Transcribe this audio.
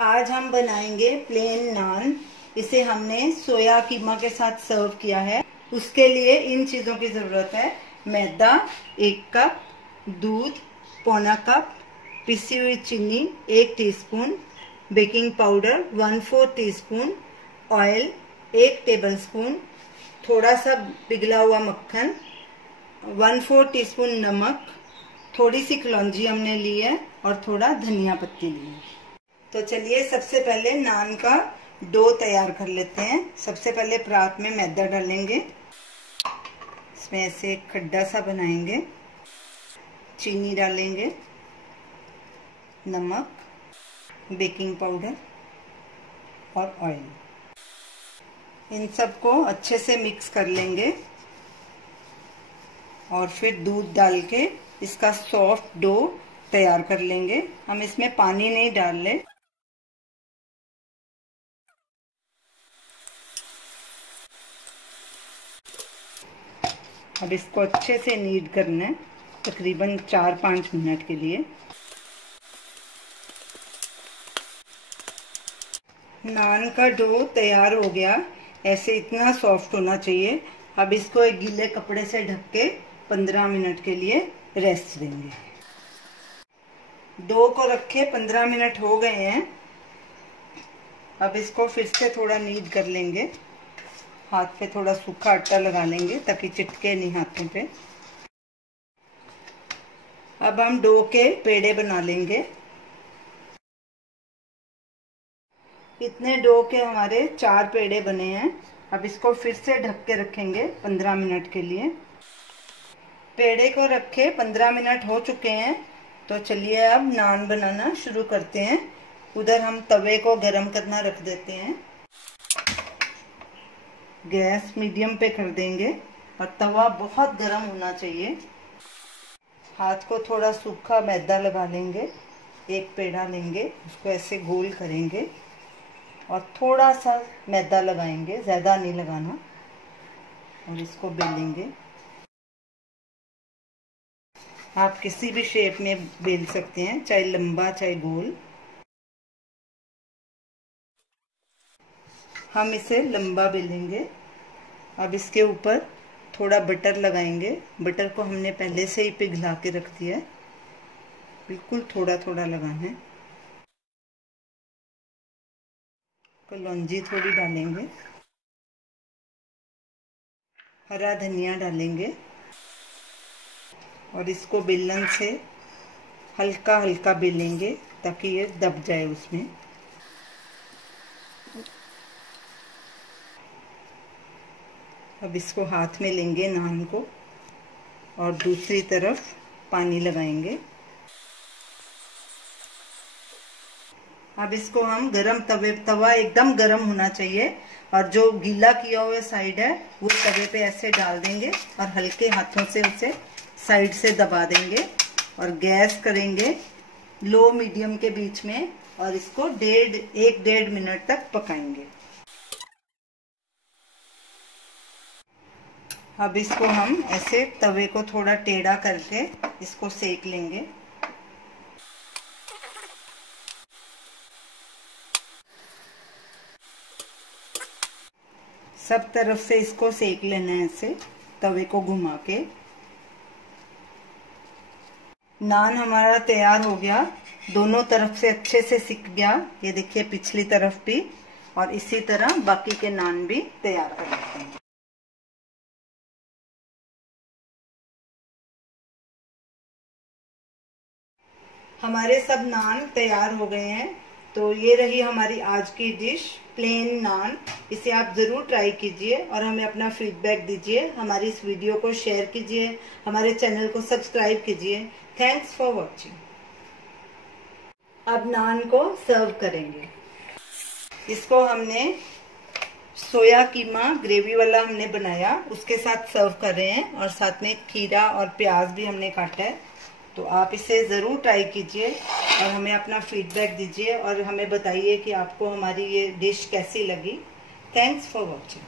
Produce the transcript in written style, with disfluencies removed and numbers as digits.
आज हम बनाएंगे प्लेन नान। इसे हमने सोया कीमा के साथ सर्व किया है। उसके लिए इन चीज़ों की ज़रूरत है। मैदा 1 कप, दूध पौना कप, पिसी हुई चीनी 1 teaspoon, baking powder 1/4 teaspoon, oil 1 tablespoon, थोड़ा सा पिघला हुआ मक्खन, 1/4 टीस्पून नमक, थोड़ी सी कलौंजी हमने ली है और थोड़ा धनिया पत्ती ली है। तो चलिए सबसे पहले नान का डो तैयार कर लेते हैं। सबसे पहले परात में मैदा डालेंगे, इसमें ऐसे एक खड्डा सा बनाएंगे, चीनी डालेंगे, नमक, बेकिंग पाउडर और ऑयल। इन सबको अच्छे से मिक्स कर लेंगे और फिर दूध डाल के इसका सॉफ्ट डो तैयार कर लेंगे। हम इसमें पानी नहीं डाल रहे। अब इसको अच्छे से नीड करना है, तकरीबन 4-5 मिनट के लिए। नान का डो तैयार हो गया, ऐसे इतना सॉफ्ट होना चाहिए। अब इसको एक गीले कपड़े से ढक के 15 मिनट के लिए रेस्ट देंगे। डो को रखे 15 मिनट हो गए हैं। अब इसको फिर से थोड़ा नीड कर लेंगे। हाथ पे थोड़ा सूखा आटा लगा लेंगे ताकि चिपके नहीं हाथों पे। अब हम डो के पेड़े बना लेंगे। इतने डो के हमारे 4 पेड़े बने हैं। अब इसको फिर से ढक के रखेंगे 15 मिनट के लिए। पेड़े को रखे 15 मिनट हो चुके हैं। तो चलिए अब नान बनाना शुरू करते हैं। उधर हम तवे को गरम करना रख देते हैं। गैस मीडियम पे कर देंगे और तवा बहुत गरम होना चाहिए। हाथ को थोड़ा सूखा मैदा लगा लेंगे। एक पेड़ा लेंगे, उसको ऐसे गोल करेंगे और थोड़ा सा मैदा लगाएंगे, ज़्यादा नहीं लगाना, और इसको बेलेंगे। आप किसी भी शेप में बेल सकते हैं, चाहे लंबा चाहे गोल। हम इसे लंबा बेलेंगे। अब इसके ऊपर थोड़ा बटर लगाएंगे। बटर को हमने पहले से ही पिघला के रख दिया है, बिल्कुल थोड़ा थोड़ा लगाना है। कलौंजी थोड़ी डालेंगे, हरा धनिया डालेंगे और इसको बेलन से हल्का हल्का बेलेंगे ताकि ये दब जाए उसमें। अब इसको हाथ में लेंगे नान को और दूसरी तरफ पानी लगाएंगे। अब इसको हम तवा एकदम गरम होना चाहिए और जो गीला किया हुआ साइड है वो तवे पे ऐसे डाल देंगे और हल्के हाथों से उसे साइड से दबा देंगे और गैस करेंगे लो मीडियम के बीच में और इसको 1-1.5 मिनट तक पकाएंगे। अब इसको हम ऐसे तवे को थोड़ा टेढ़ा करके इसको सेक लेंगे। सब तरफ से इसको सेक लेना है, ऐसे तवे को घुमा के। नान हमारा तैयार हो गया, दोनों तरफ से अच्छे से सिक गया। ये देखिए पिछली तरफ भी, और इसी तरह बाकी के नान भी तैयार कर लेते हैं। हमारे सब नान तैयार हो गए हैं। तो ये रही हमारी आज की डिश, प्लेन नान। इसे आप ज़रूर ट्राई कीजिए और हमें अपना फीडबैक दीजिए। हमारी इस वीडियो को शेयर कीजिए, हमारे चैनल को सब्सक्राइब कीजिए। Thanks for watching. अब नान को सर्व करेंगे। इसको हमने सोया कीमा ग्रेवी वाला हमने बनाया, उसके साथ सर्व कर रहे हैं और साथ में खीरा और प्याज भी हमने काटा है। तो आप इसे ज़रूर ट्राई कीजिए और हमें अपना फीडबैक दीजिए और हमें बताइए कि आपको हमारी ये डिश कैसी लगी। Thanks for watching.